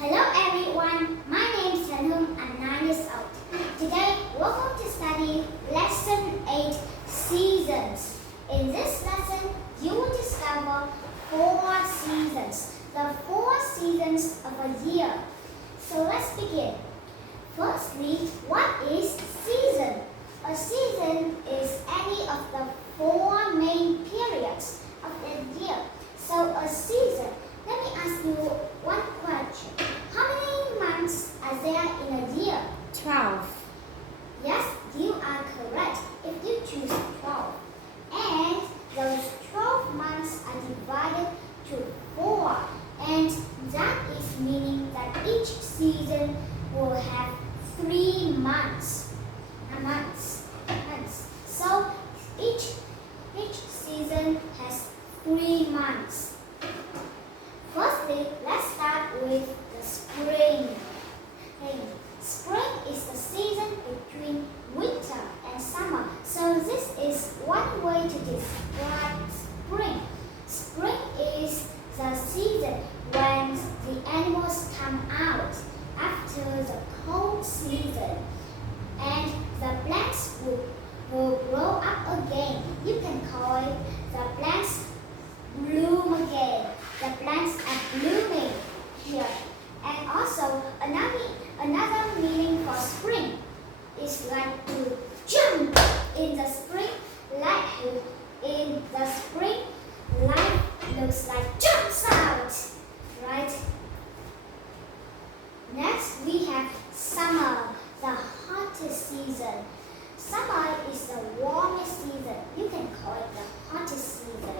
Hello everyone, my name is Tanum. I'm 9 years old. Today we're going to study Lesson 8, Seasons. In this lesson, you will discover 4 seasons, the 4 seasons of a year. So let's begin. Firstly, what is season? A season is any of the 4 main periods of the year. So a season, let me ask you one question. How many months are there in a year? 12. Yes, you are correct if you choose 12. And those 12 months are divided to 4. And that is meaning that each season will have 3 months. So each season has 3 months. Firstly, let's start with the spring. Spring is the season between winter and summer. So this is one way to describe spring. Spring is the season when the animals come out after the cold season. And the plants will grow up again. You can call it the plants bloom again. The plants are blooming here. And also another meaning for spring is like to jump in the spring. Like in the spring, life looks like jumps out, right? Next we have summer, the hottest season. Summer is the warmest season. You can call it the hottest season.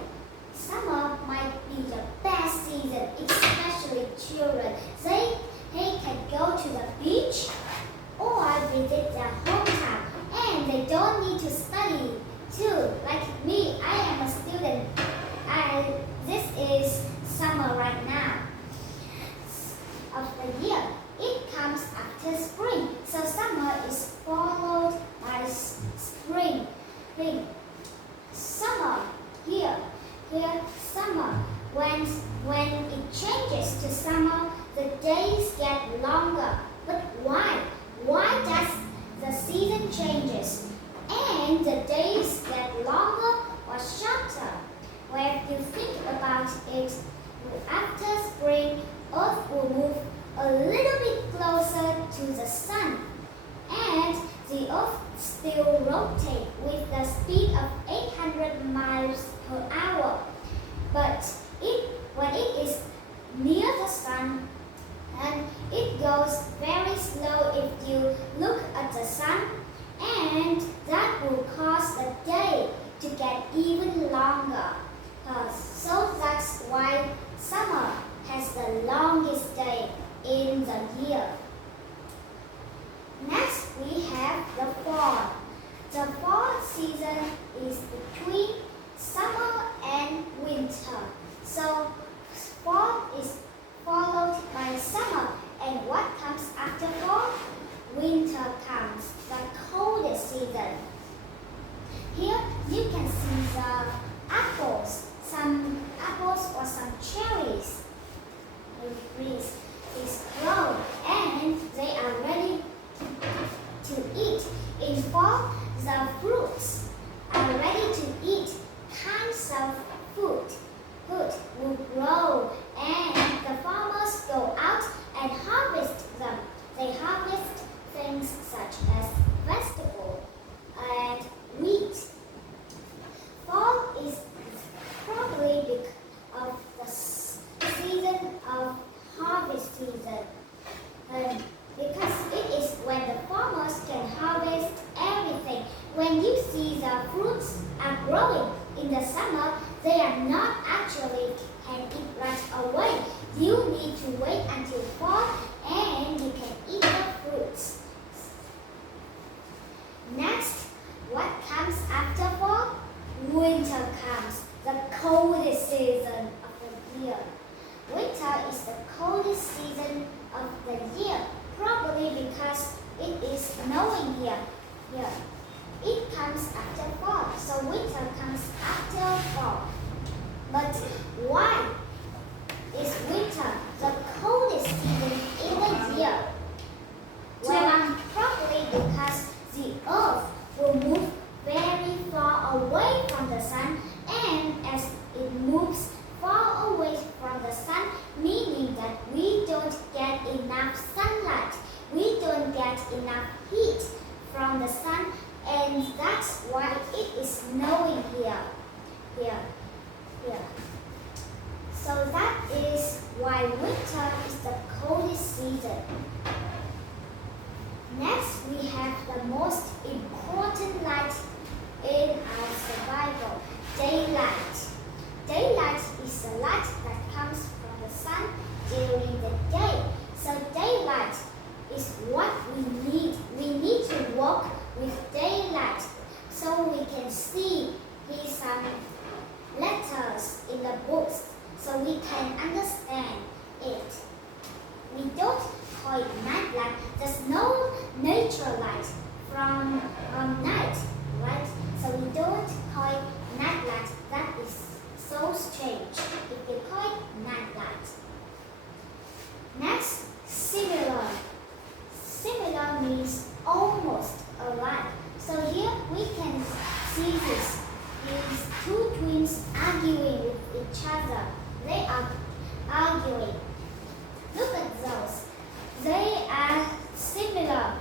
Summer might be the best season, especially children. They can go to the beach or visit their hometown, and they don't need to study too. Like me, I am a student. This is summer right now of the year. It comes after spring, so summer is followed by spring. Summer here, summer. When it changes to summer, the days get longer. But why? Why does the season changes and the days get longer or shorter? Well, if you think about it, after spring, Earth will move a little bit closer to the sun, and the Earth still rotates with the speed of 800 miles per hour. But when it is near the sun, and it goes very slow if you look at the sun, and that will cause the day to get even longer. So that's why summer has the longest day in the year. Next we have the fall. The fall season is between summer and winter. So fall is followed by summer, and what comes after fall? Winter comes, the coldest season. Here you can see the apples, some apples or some cherries. The trees is grown and they are ready to eat. In fall, the fruits are ready to eat. Kinds of food will grow, and the farmers go out and harvest them. They harvest things such as vegetables and wheat. Fall is probably because of the season of harvest season, and because it is when the farmers can harvest everything. When you see the fruits are growing in the summer, they are not actually can eat right away. You need to wait until fall and you can eat the fruits. Next, what comes after fall? Winter comes, the coldest season of the year. Winter is the coldest season of the year, probably because it is snowing here. It comes after fall, so winter comes after fall. But season. Next, we have the most important light in our survival, daylight. Daylight is the light that comes from the sun during the day. So daylight is what we need. We need to walk with daylight so we can see some letters in the books so we can understand it. We don't call it night light. There's no natural light from night, right? So we don't call it night light. That is so strange if we call it night light. Next, similar. Similar means almost alike. So here we can see these two twins arguing with each other. They are arguing. Look at those. They are similar,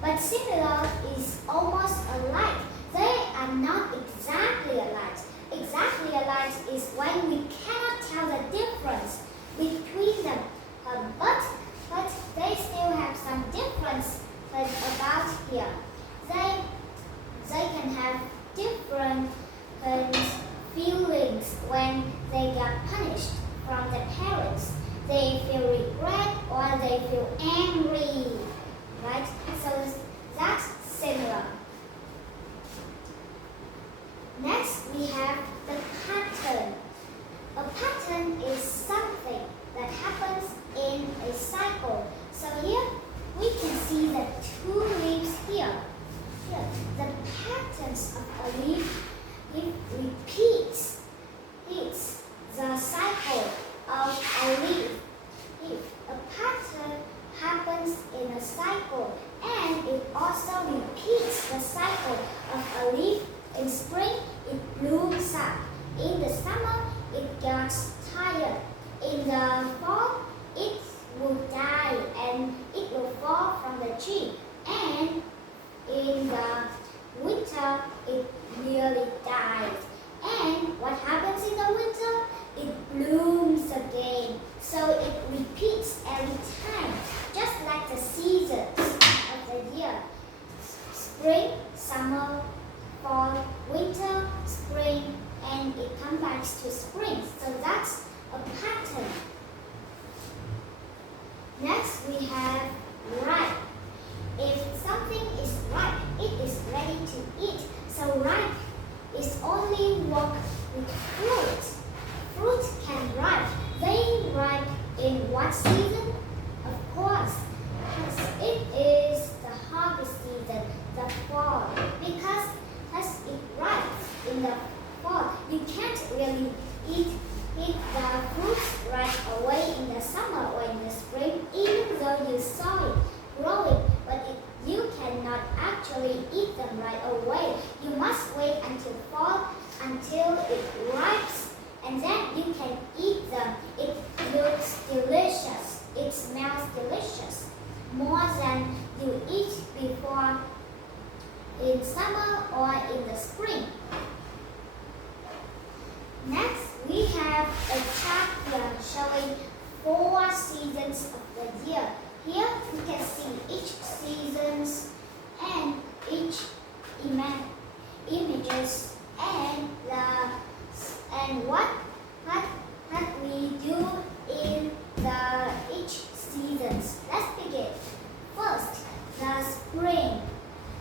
but similar is almost alike. They are not exactly alike. Exactly alike is when we cannot tell the difference between them. But they still have some difference about here. They can have different feelings when they get punished from the parents. They feel regret or they feel angry, right? So that's similar. Next, we have the pattern. A pattern is something that happens in a cycle. So here we can see the two leaves here. The patterns of a leaf repeats the cycle of a leaf. If a pattern happens in a cycle and it also repeats the cycle of a leaf. In spring, it blooms up. In the summer, it gets tired. In the fall, it will die and it will fall from the tree. And in the winter, it nearly dies. And what happens in the winter? It blooms again. So it repeats every time, just like the seasons of the year. Spring, summer, fall, winter, spring, and it comes back to spring. So that's a pattern. Next, we have ripe. If something is ripe, it is ready to eat. So ripe is only work with fruit. Fruit can ripe. They ripe in what season? Of course, it is the harvest season, the fall. Because as it ripes in the fall, you can't really eat the fruits right away in the summer or in the spring, even though you saw it growing. But you cannot actually eat them right away. You must wait until fall, until it ripes, and then you can eat them. It looks delicious. It smells delicious. More than you eat before in summer or in the spring. Next, we have a chart here showing 4 seasons of the year. Here we can see each seasons and each images and what we do in each seasons. Let's begin. First, the spring.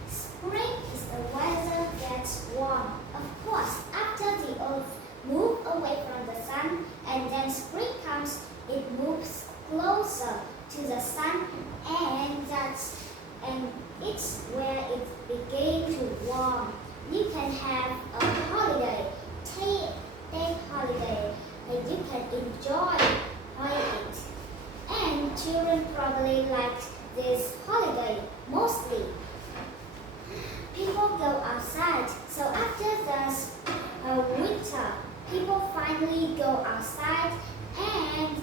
Spring is the weather gets warm. Of course, after the earth moves away from the sun and then spring comes, it moves closer to the sun and it's where it begins to warm. You can have a holiday, take holiday, and you can enjoy it. And children probably like this holiday mostly. People go outside. So after the winter, people finally go outside and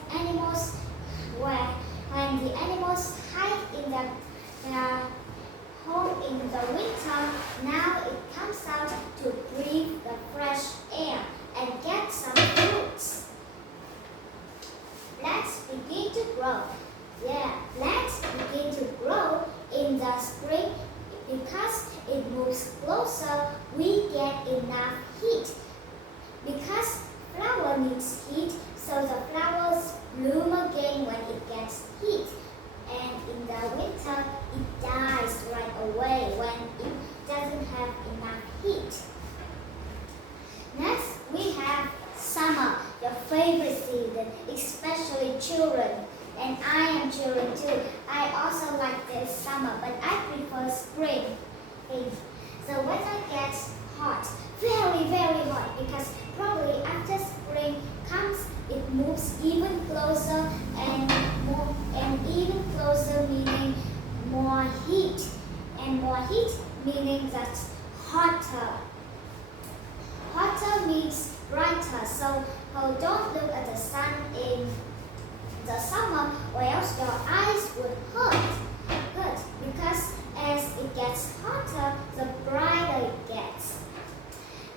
when the animals hide in the home in the winter, now it comes out to breathe the fresh air and get some fruits. Let's begin to grow. Yeah, plants also like this summer, but I prefer spring. The weather gets hot, very, very hot, because probably after spring comes, it moves even closer and even closer, meaning more heat, and more heat meaning that's hotter. Hotter means brighter, so don't look at the sun in the summer or else your eyes would hurt. Because as it gets hotter, the brighter it gets.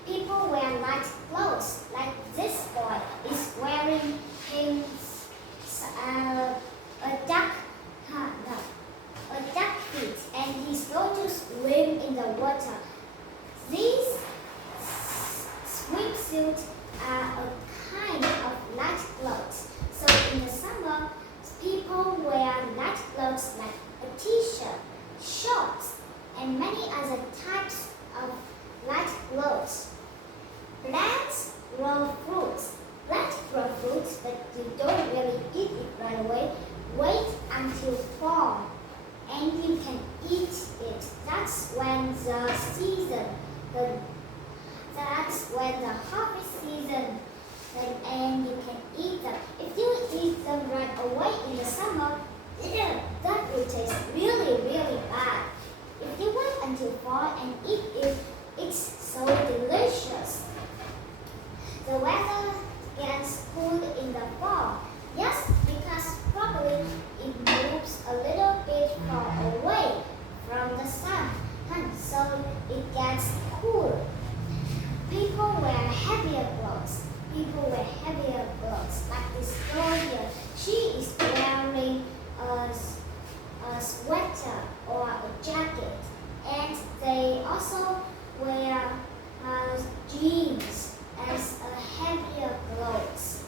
People wear light clothes, like this boy is wearing his a duck feet, and he's going to swim in the water. These swimsuits are a kind of light clothes. So in the summer, people wear light clothes like a t-shirt, shorts, and many other types of light clothes. Plants grow fruits. Plants grow fruits, but you don't really eat it right away. Wait until fall, and you can eat it. That's when the season, that's when the harvest season, and you can eat them. If you eat them right away in the summer, that will taste really, really bad. If you wait until fall and eat it, it's so delicious. The weather gets cool in the fall. Yes, because probably it moves a little bit far away from the sun, so it gets cool. People wear heavier clothes. Like this girl here. She is wearing a sweater or a jacket, and they also wear jeans as a heavier clothes.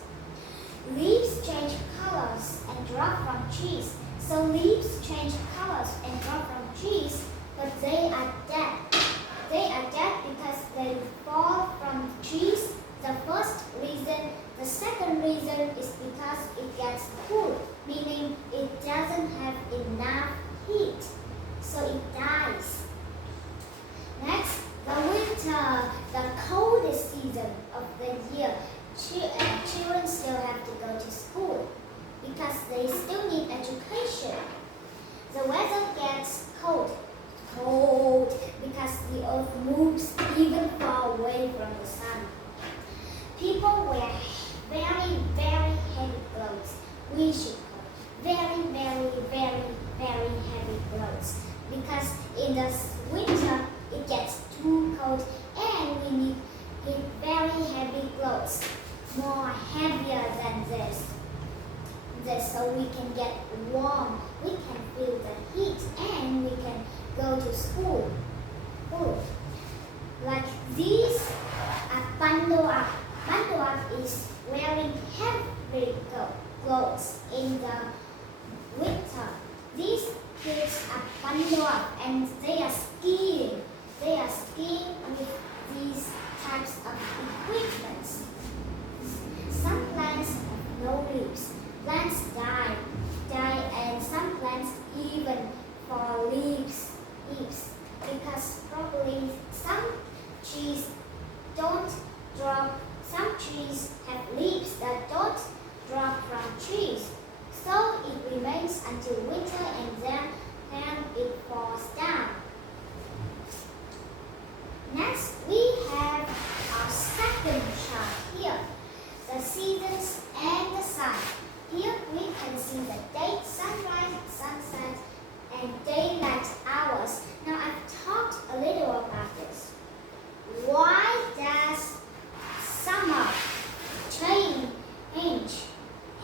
Leaves change colors and drop from trees. So leaves change colors and drop from trees, but they are dead. They are dead because they fall from trees. The first reason. The second reason is because it gets cool, meaning it doesn't have enough heat, so it dies. Next, the winter, the coldest season of the year. Children still have to go to school because they still need education. The weather gets cold because the earth moves even far away from the sun. People wear very, very heavy clothes. We should very, very, very, very heavy clothes because in the winter it gets too cold and we need very heavy clothes, more heavier than this so we can get warm, we can feel the heat, and we can go to school. Like these are bundle up. Bundle up is wearing heavy clothes in the winter. These kids are bundled up and they are skiing. They are skiing with these types of equipment. Some plants have no leaves. Plants die, and some plants even fall leaves because probably some trees don't drop. Some trees have leaves that don't drop from trees, so it remains until winter and then it falls down. Next, we have our second chart here, the seasons and the sun. Here we can see the date, sunrise, sunset, and daylight hours. Now I've talked a little about this. Why does summer change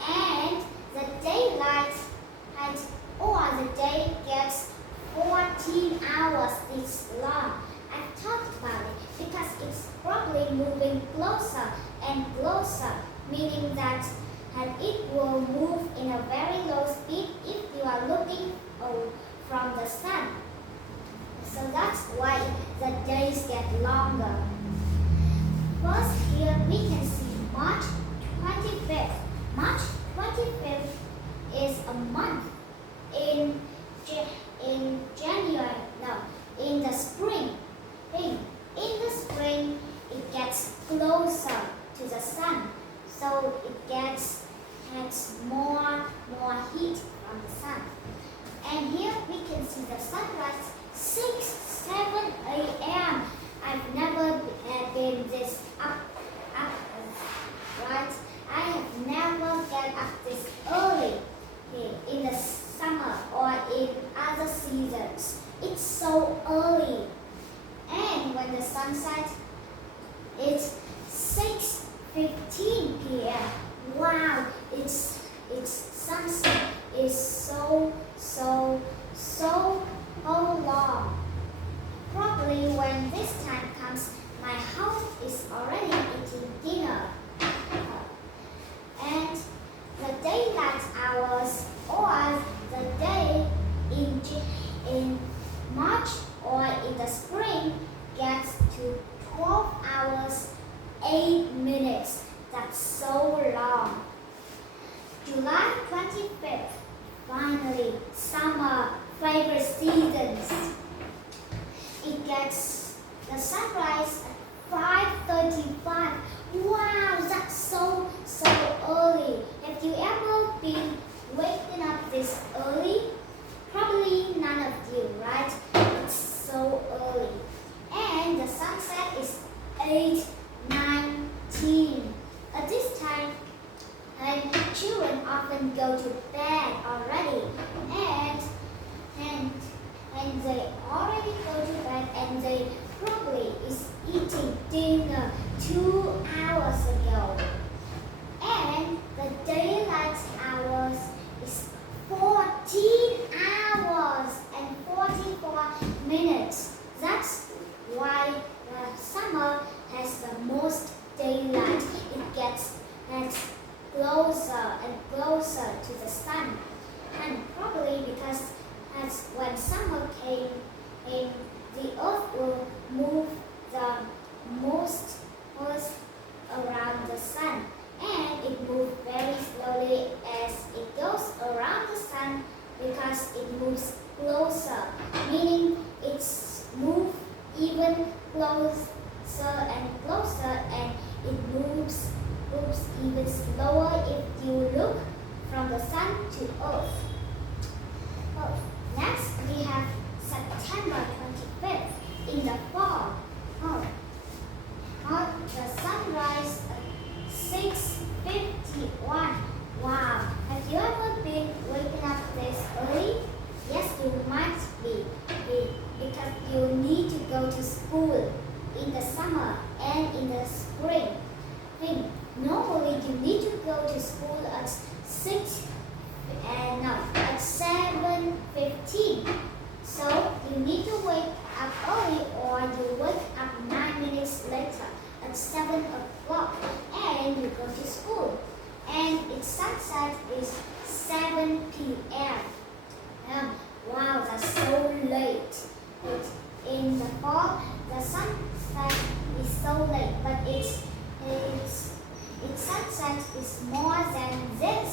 and the daylight or the day gets 14 hours this long? I've talked about it because it's probably moving closer and closer, meaning that it will move in a very low speed if you are looking from the sun. So that's why the days get longer. First here we can see March 25th. March 25th is a month in favorite seasons. It gets the sunrise at 5:35. Wow, that's so early. Have you ever been waking up this early? Probably none of you, right? It's so early. And the sunset is 8:19. At this time, children often go to bed already, and they already go to bed, and they probably is eating dinner 2 hours ago. And the daylight hours is 14 hours and 44 minutes. That's why summer has the most daylight. It gets closer and closer to the sun. And probably because when summer came, the earth will move the most around the sun. And it moves very slowly as it goes around the sun because it moves closer, meaning it's moved even closer and closer, and it moves even slower if you look from the sun to earth. Oh, next we have September 25th in the fall. The sunrise at 6:51. Wow, have you ever been waking up this early? Yes, you might be because you need to go to school in the summer and in the spring. Normally you need to go to school at 7:15. So you need to wake up early, or you wake up 9 minutes later at 7 o'clock, and you go to school. And its sunset is 7 p.m. Wow, that's so late. In the fall, the sunset is so late, but its sunset is more than this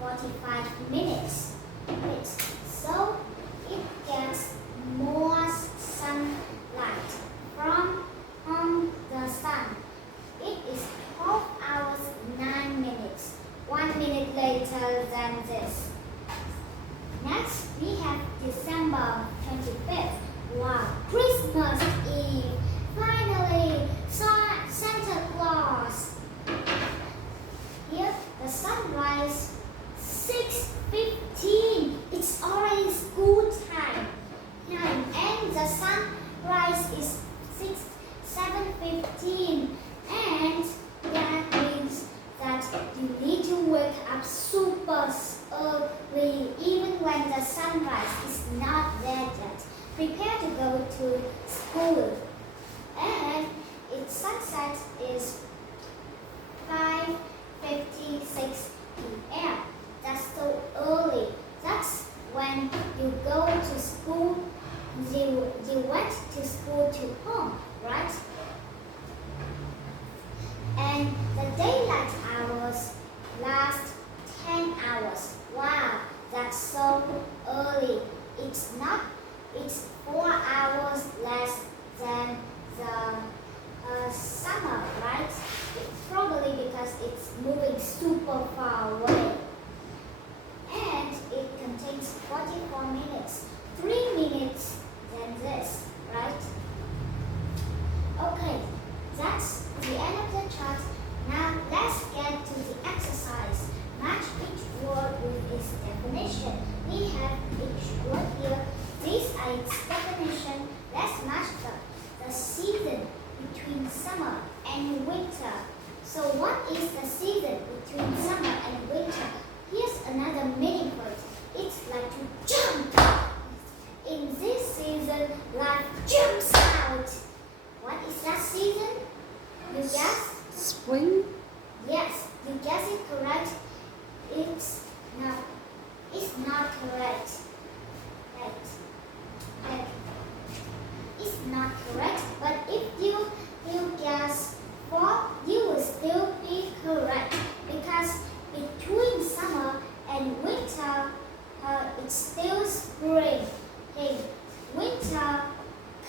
45 minutes. So it gets more sunlight from the sun. It is 12 hours 9 minutes, 1 minute later than this. Next, we have December 25th. Wow, Christmas Eve! Finally, Santa Claus! Here, the sunrise 6:15. It's already school time. And the sunrise is 7:15. And that means that you need to wake up super early, even when the sunrise is not there yet. Prepare to go to school. And its sunset is 5:56 p.m. That's so early. That's when you go to school. You went to school to home, right? And the daylight hours last 10 hours. Wow, that's so early. It's 4 hours less than the summer, right? It's probably because it's moving super far away. And it contains 44 minutes, 3 minutes than this, right? Okay, that's the end of the chart. Now let's get to the exercise. Match each word with its definition. We have each word here. These are its definition. Let's match the season between summer and winter. So what is the season between summer and winter? Here's another meaning for it. It's like to jump. In this season, life jumps out. What is that season? You guess? Spring? Yes, you guess it correct. It's not correct. Right. It's not correct, but if you guess fall, you will still be correct, because between summer and winter, it's still spring. Hey, winter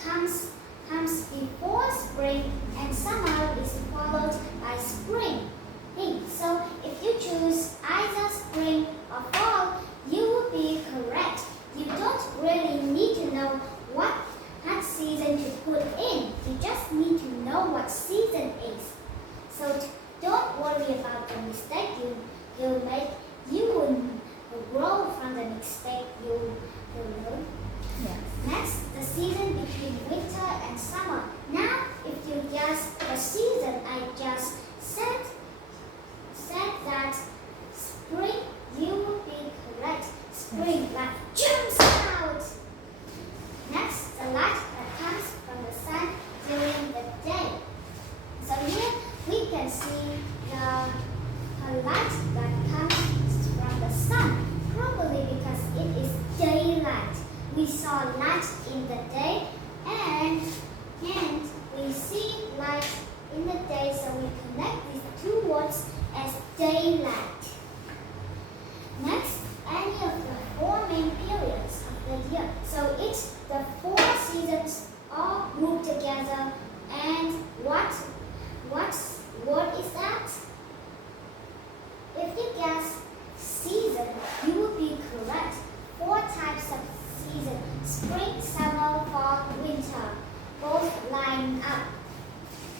comes before spring and summer is followed by spring. Hey, so if you choose either spring or fall, you will be correct. You don't really need to know what season to put in. You just need to know what season is. So don't worry about the mistake you make. You will grow from the mistake you learn. Yes. Next, the season between winter and summer. Now, if you guess the season I just said that spring, you will be correct. Spring, like jumps out. Next, the light that comes from the sun during the day. So here we can see the light that comes from the sun, probably because it is daylight. We saw light in the day and we see light in the day, so we connect these two words as daylight. Next, any of the four main periods of the year. So it's the four seasons all grouped together. And what word is that? If you guess season, you will be correct. Four types of season: spring, summer, fall, winter, both line up.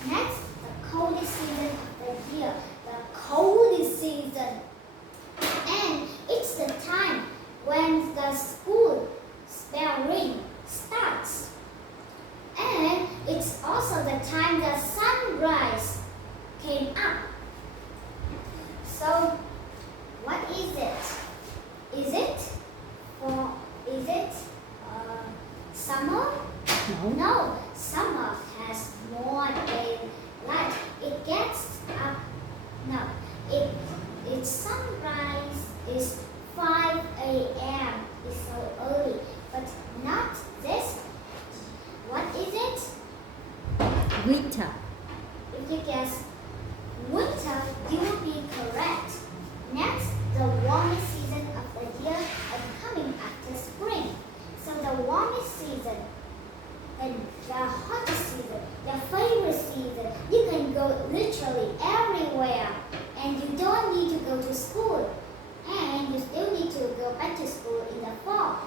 Next, the coldest season of the year, the coldest season. And it's the time when the school bell ring starts. And it's also the time the sunrise came up. So, what is it? Is it summer? No. No, summer has more daylight. It gets up. No, its sunrise is 5 a.m. It's so early, but not this. What is it? Winter. If you guess winter, you will be correct. Next, the warmest season of the year is coming after spring. So the warmest season and the hottest season, your favorite season, you can go literally everywhere and you don't need to go to school. And you still need to go back to school in the fall.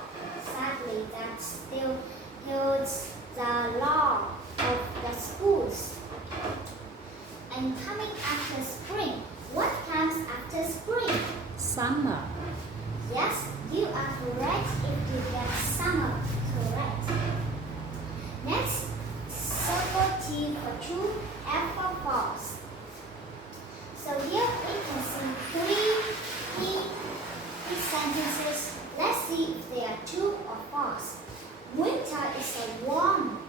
Sadly, that still holds the law of the schools. And coming after spring, what comes after spring? Summer. Yes, you are correct if you get summer correct. Next, circle T for true, F for false. So here we can see three sentences. Let's see if they are true or false. Winter is a warm.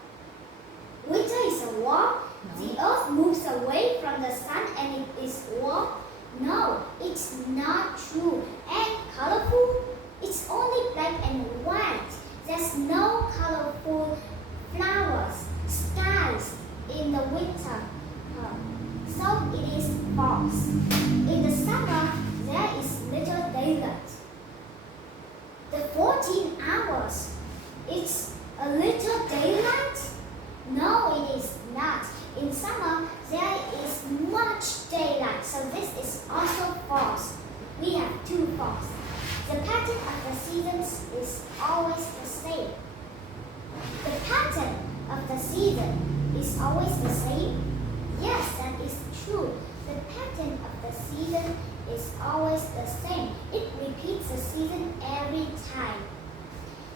Winter is a warm. No. The earth moves away from the sun and it is warm. No, it's not true. And colorful? It's only black and white. There's no colorful flowers, skies in the winter. So it is false. In the summer, there is little daylight. The 14 hours, it's a little daylight? No, it is not. In summer, there is much daylight, so this is also false. We have two false. The pattern of the seasons is always the same. The pattern of the season is always the same? Yes, that is true. The pattern of the season is always the same. It repeats the season every time.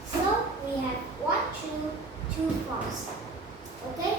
So we have one true, two false. Okay?